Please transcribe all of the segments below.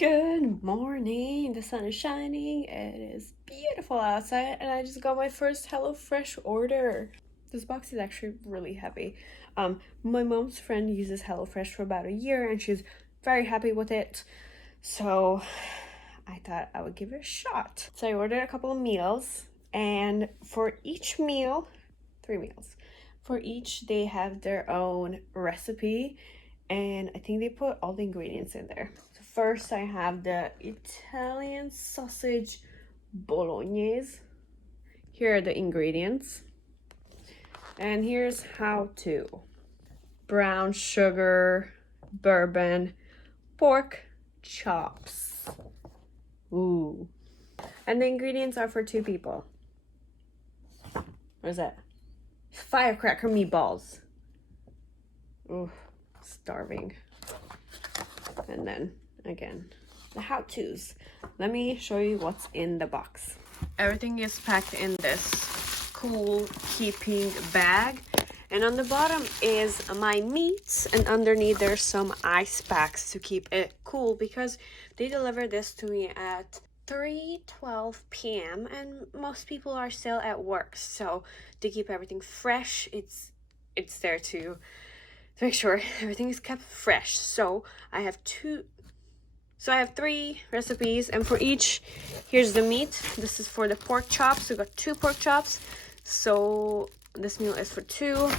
Good morning. The sun is shining. It is beautiful outside, and I just got my first HelloFresh order. This box is actually really heavy. My mom's friend uses HelloFresh for about a year, and she's very happy with it. So I thought I would give it a shot. So I ordered a couple of meals, and for each meal, 3 meals. For each, they have their own recipe, and I think they put all the ingredients in there. So first, I have the Italian sausage Bolognese. Here are the ingredients. And here's how to. Brown sugar, bourbon, pork chops. Ooh. And the ingredients are for 2 people. What is that? Firecracker meatballs. Ooh, starving. And then, again, the how-tos. Let me show you what's in the box. Everything is packed in this cool keeping bag. And on the bottom is my meats, and underneath there's some ice packs to keep it cool because they delivered this to me at 3:12 p.m. and most people are still at work, so to keep everything fresh, it's there to make sure everything is kept fresh. So I have 3 recipes, and for each, here's the meat. This is for the pork chops. We got 2 pork chops, so this meal is for 2.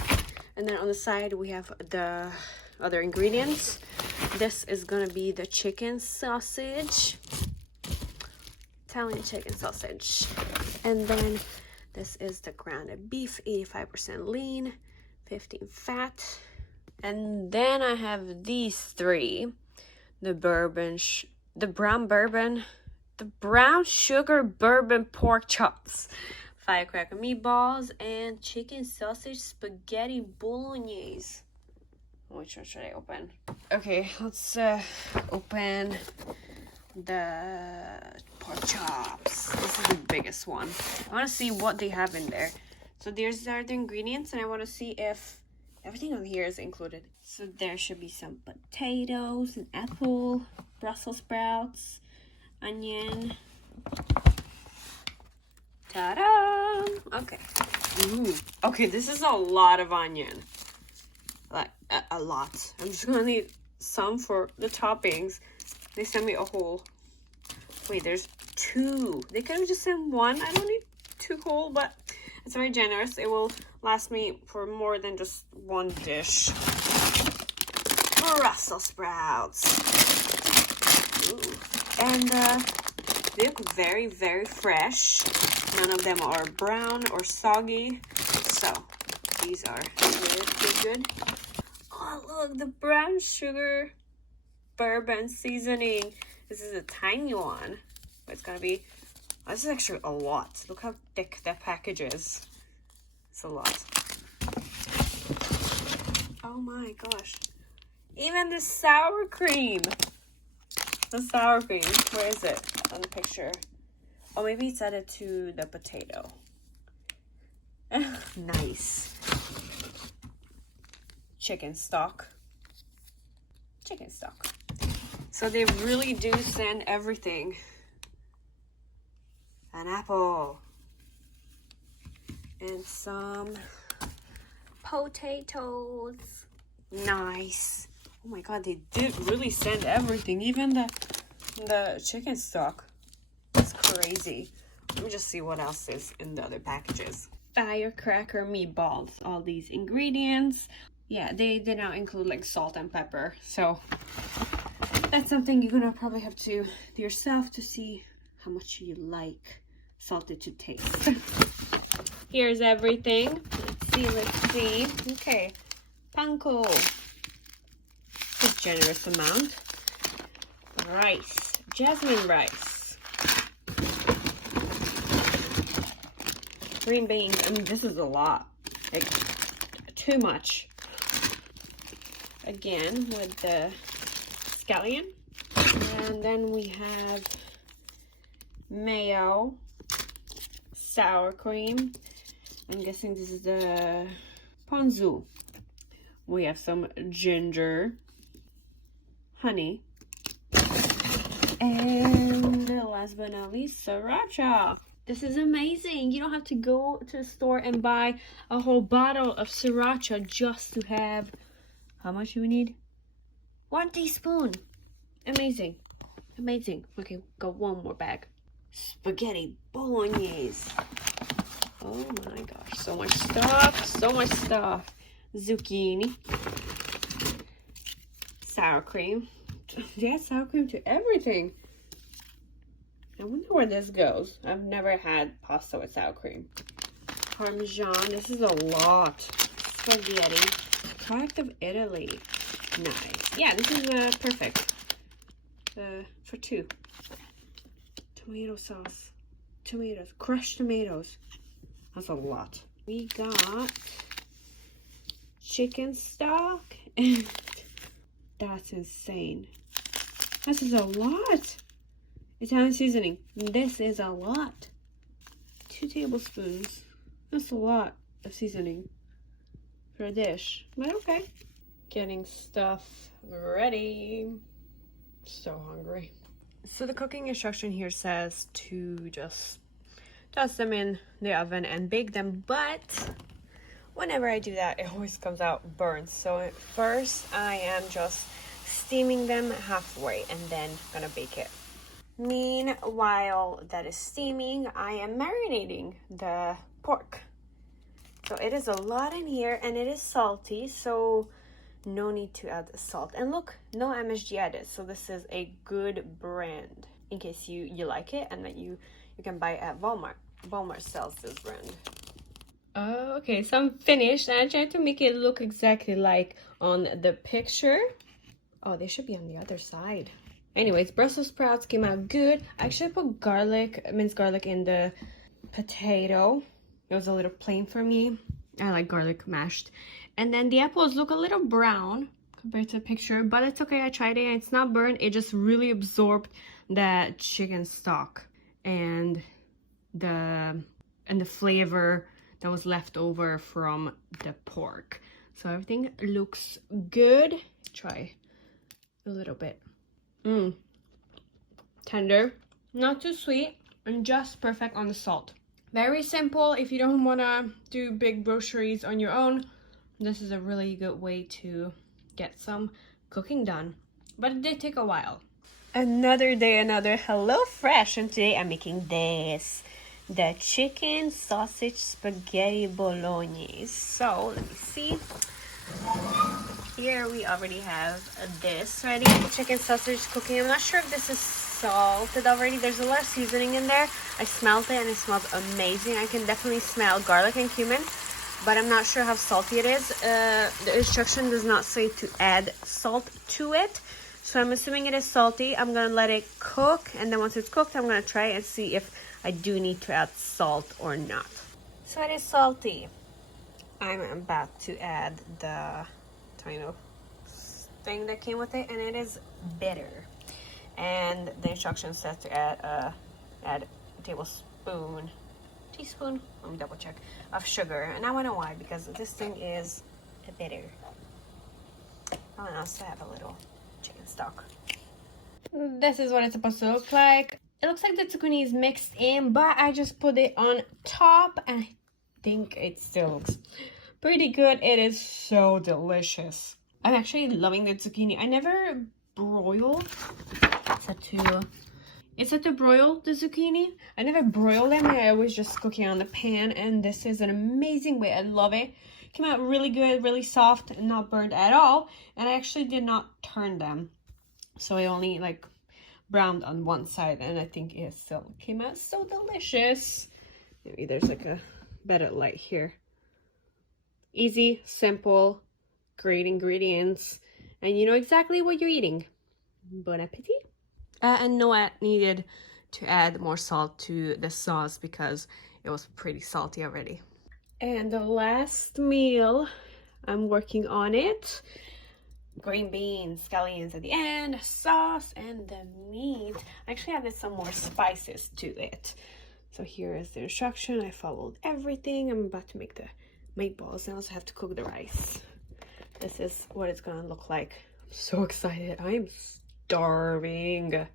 And then on the side we have the other ingredients. This is gonna be the chicken sausage, Italian chicken sausage. And then this is the grounded beef, 85% lean, 15 fat. And then I have these 3. The brown sugar bourbon pork chops, firecracker meatballs, and chicken sausage spaghetti bolognese. Which one should I open? Okay, let's open the pork chops. This is the biggest one. I want to see what they have in there. So these are the ingredients, and I want to see if everything on here is included. So there should be some potatoes, an apple, Brussels sprouts, onion. Ta-da! Okay. Ooh. Okay, this is a lot of onion. Like, a lot. I'm just gonna need some for the toppings. They sent me a whole... Wait, there's 2. They could have just sent 1. I don't need 2 whole, but it's very generous. It will last me for more than just 1 dish. Brussels sprouts. Ooh. And they look very, very fresh. None of them are brown or soggy. So these are good. Oh, look, the brown sugar bourbon seasoning. This is a tiny one. But it's gonna be... This is actually a lot. Look how thick that package is. It's a lot. Oh my gosh. Even the sour cream. The sour cream. Where is it on the picture? Oh, maybe it's added to the potato. Nice. Chicken stock. So they really do send everything. An apple. And some potatoes. Nice. Oh my god, they did really send everything. Even the chicken stock. That's crazy. Let me just see what else is in the other packages. Firecracker meatballs. All these ingredients. Yeah, they did not include like salt and pepper. So that's something you're gonna probably have to do yourself to see how much you like salted to taste. Here's everything. Let's see. Okay. Panko. A generous amount. Rice. Jasmine rice. Green beans. I mean, this is a lot. Like, too much. Again, with the scallion. And then we have mayo, sour cream. I'm guessing this is the ponzu. We have some ginger, honey, And last but not least, sriracha. This is amazing. You don't have to go to the store and buy a whole bottle of sriracha just to have, how much do we need? 1 teaspoon. Amazing. Amazing. Okay, got one more bag. Spaghetti bolognese. Oh my gosh, so much stuff, so much stuff. Zucchini. Sour cream. They add sour cream to everything. I wonder where this goes. I've never had pasta with sour cream. Parmesan. This is a lot. Spaghetti. Product of Italy. Nice. Yeah, this is perfect. For 2. Tomato sauce. Tomatoes. Crushed tomatoes. That's a lot. We got chicken stock. And that's insane. This is a lot. Italian seasoning. This is a lot. 2 tablespoons. That's a lot of seasoning for a dish. But okay. Getting stuff ready. So hungry. So the cooking instruction here says to just toss them in the oven and bake them, but whenever I do that, it always comes out burnt. So first I am just steaming them halfway and then gonna bake it. Meanwhile that is steaming, I am marinating the pork. So it is a lot in here and it is salty, so no need to add salt. And look, no MSG added, so this is a good brand in case you like it and that you can buy at Walmart. Walmart sells this brand. Okay, so I'm finished and I tried to make it look exactly like on the picture. Oh, they should be on the other side. Anyways, Brussels sprouts came out good. I actually put garlic, minced garlic in the potato. It was a little plain for me. I like garlic mashed. And then the apples look a little brown compared to the picture, but it's okay. I tried it and it's not burnt. It just really absorbed the chicken stock and the flavor that was left over from the pork. So everything looks good. Try a little bit. Tender, not too sweet, and just perfect on the salt. Very simple. If you don't want to do big groceries on your own, this is a really good way to get some cooking done. But it did take a while. Another day, another HelloFresh, and today I'm making this. The chicken sausage spaghetti bolognese. So, let me see. Here we already have this ready. Chicken sausage cooking. I'm not sure if this is salted already. There's a lot of seasoning in there. I smelled it and it smells amazing. I can definitely smell garlic and cumin, but I'm not sure how salty it is. The instruction does not say to add salt to it, so I'm assuming it is salty. I'm gonna let it cook, and then once it's cooked, I'm gonna try and see if I do need to add salt or not. So it is salty. I'm about to add the tomato thing that came with it, and it is bitter. And the instruction says to add a teaspoon, let me double check, of sugar. And I want to know why, because this thing is bitter. Oh, and I also have a little chicken stock. This is what it's supposed to look like. It looks like the zucchini is mixed in, but I just put it on top, and I think it still looks pretty good. It is so delicious. I'm actually loving the zucchini. I never broil. It's set to broil the zucchini. I never broil them. I always just cook it on the pan, and this is an amazing way. I love it. Came out really good, really soft, and not burned at all. And I actually did not turn them, so I only like browned on one side, and I think it still came out so delicious. Maybe there's like a better light here. Easy, simple, great ingredients, and you know exactly what you're eating. Bon appetit. And no needed to add more salt to the sauce because it was pretty salty already. And the last meal, I'm working on it. Green beans, scallions at the end, sauce, and the meat. I actually added some more spices to it. So here is the instruction. I followed everything. I'm about to make the meatballs, and I also have to cook the rice. This is what it's gonna look like. I'm so excited. I am starving.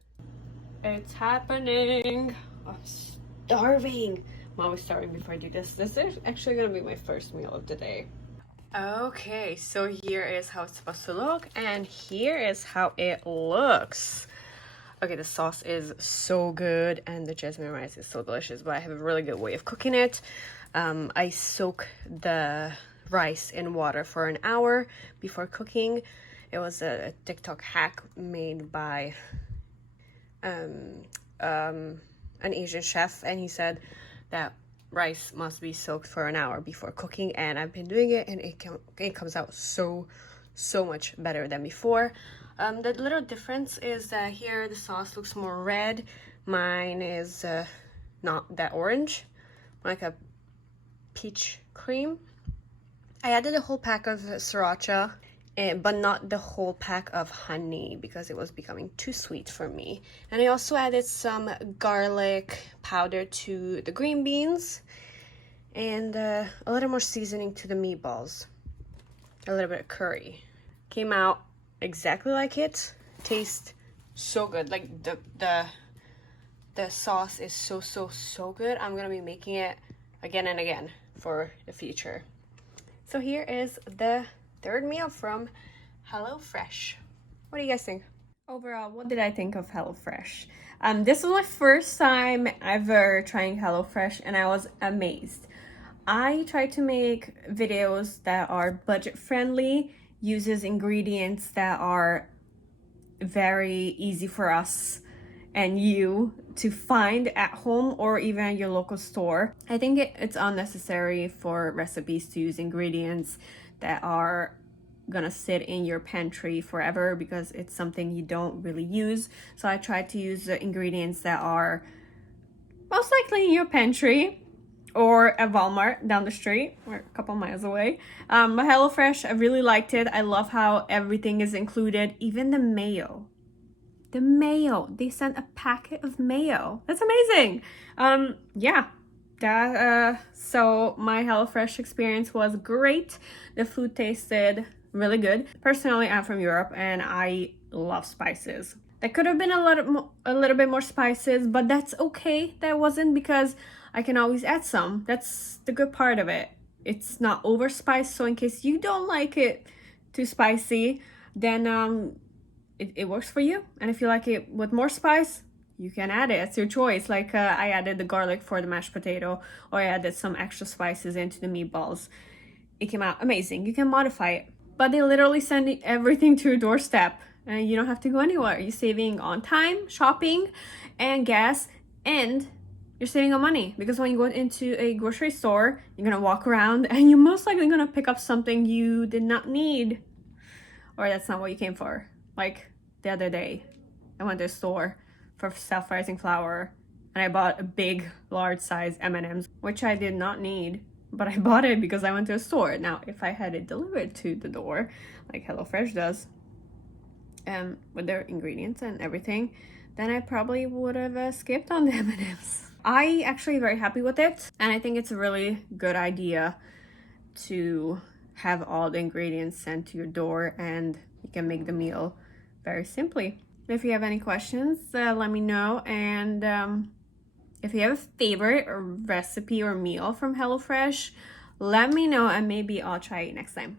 It's happening. I'm starving. I'm always starving before I do this. This is actually gonna be my first meal of the day. Okay, so here is how it's supposed to look, and here is how it looks. Okay, the sauce is so good, and the jasmine rice is so delicious, but I have a really good way of cooking it. I soak the rice in water for an hour before cooking. It was a TikTok hack made by an Asian chef, and he said that rice must be soaked for an hour before cooking, and I've been doing it, and it comes out so much better than before. The little difference is that here the sauce looks more red. Mine is not that orange, like a peach cream. I added a whole pack of sriracha, but not the whole pack of honey because it was becoming too sweet for me. And I also added some garlic powder to the green beans and a little more seasoning to the meatballs. A little bit of curry. Came out exactly like it. Tastes so good. Like the sauce is so good. I'm gonna be making it again and again for the future. So here is the third meal from HelloFresh. What do you guys think? Overall, what did I think of HelloFresh? This was my first time ever trying HelloFresh, and I was amazed. I try to make videos that are budget friendly, uses ingredients that are very easy for us and you to find at home or even at your local store. I think it's unnecessary for recipes to use ingredients that are gonna sit in your pantry forever because it's something you don't really use. So I try to use the ingredients that are most likely in your pantry or at Walmart down the street or a couple miles away. But HelloFresh, I really liked it. I love how everything is included, even the mayo. The mayo, they sent a packet of mayo. That's amazing. Yeah, so my HelloFresh experience was great. The food tasted really good. Personally, I'm from Europe and I love spices. There could have been a little bit more spices, but that's okay. That wasn't, because I can always add some. That's the good part of it. It's not over spiced, so in case you don't like it too spicy, then it works for you. And if you like it with more spice, you can add it. It's your choice. Like I added the garlic for the mashed potato, or I added some extra spices into the meatballs. It came out amazing. You can modify it. But they literally send everything to your doorstep, and you don't have to go anywhere. You're saving on time, shopping, and gas, and you're saving on money, because when you go into a grocery store, you're gonna walk around and you're most likely gonna pick up something you did not need, or that's not what you came for. Like the other day, I went to a store for self-rising flour and I bought a big, large size M&Ms, which I did not need, but I bought it because I went to a store. Now, if I had it delivered to the door, like HelloFresh does, with their ingredients and everything, then I probably would have skipped on the M&Ms. I actually very happy with it, and I think it's a really good idea to have all the ingredients sent to your door, and you can make the meal very simply. If you have any questions, let me know. And if you have a favorite or recipe or meal from HelloFresh, let me know, and maybe I'll try it next time.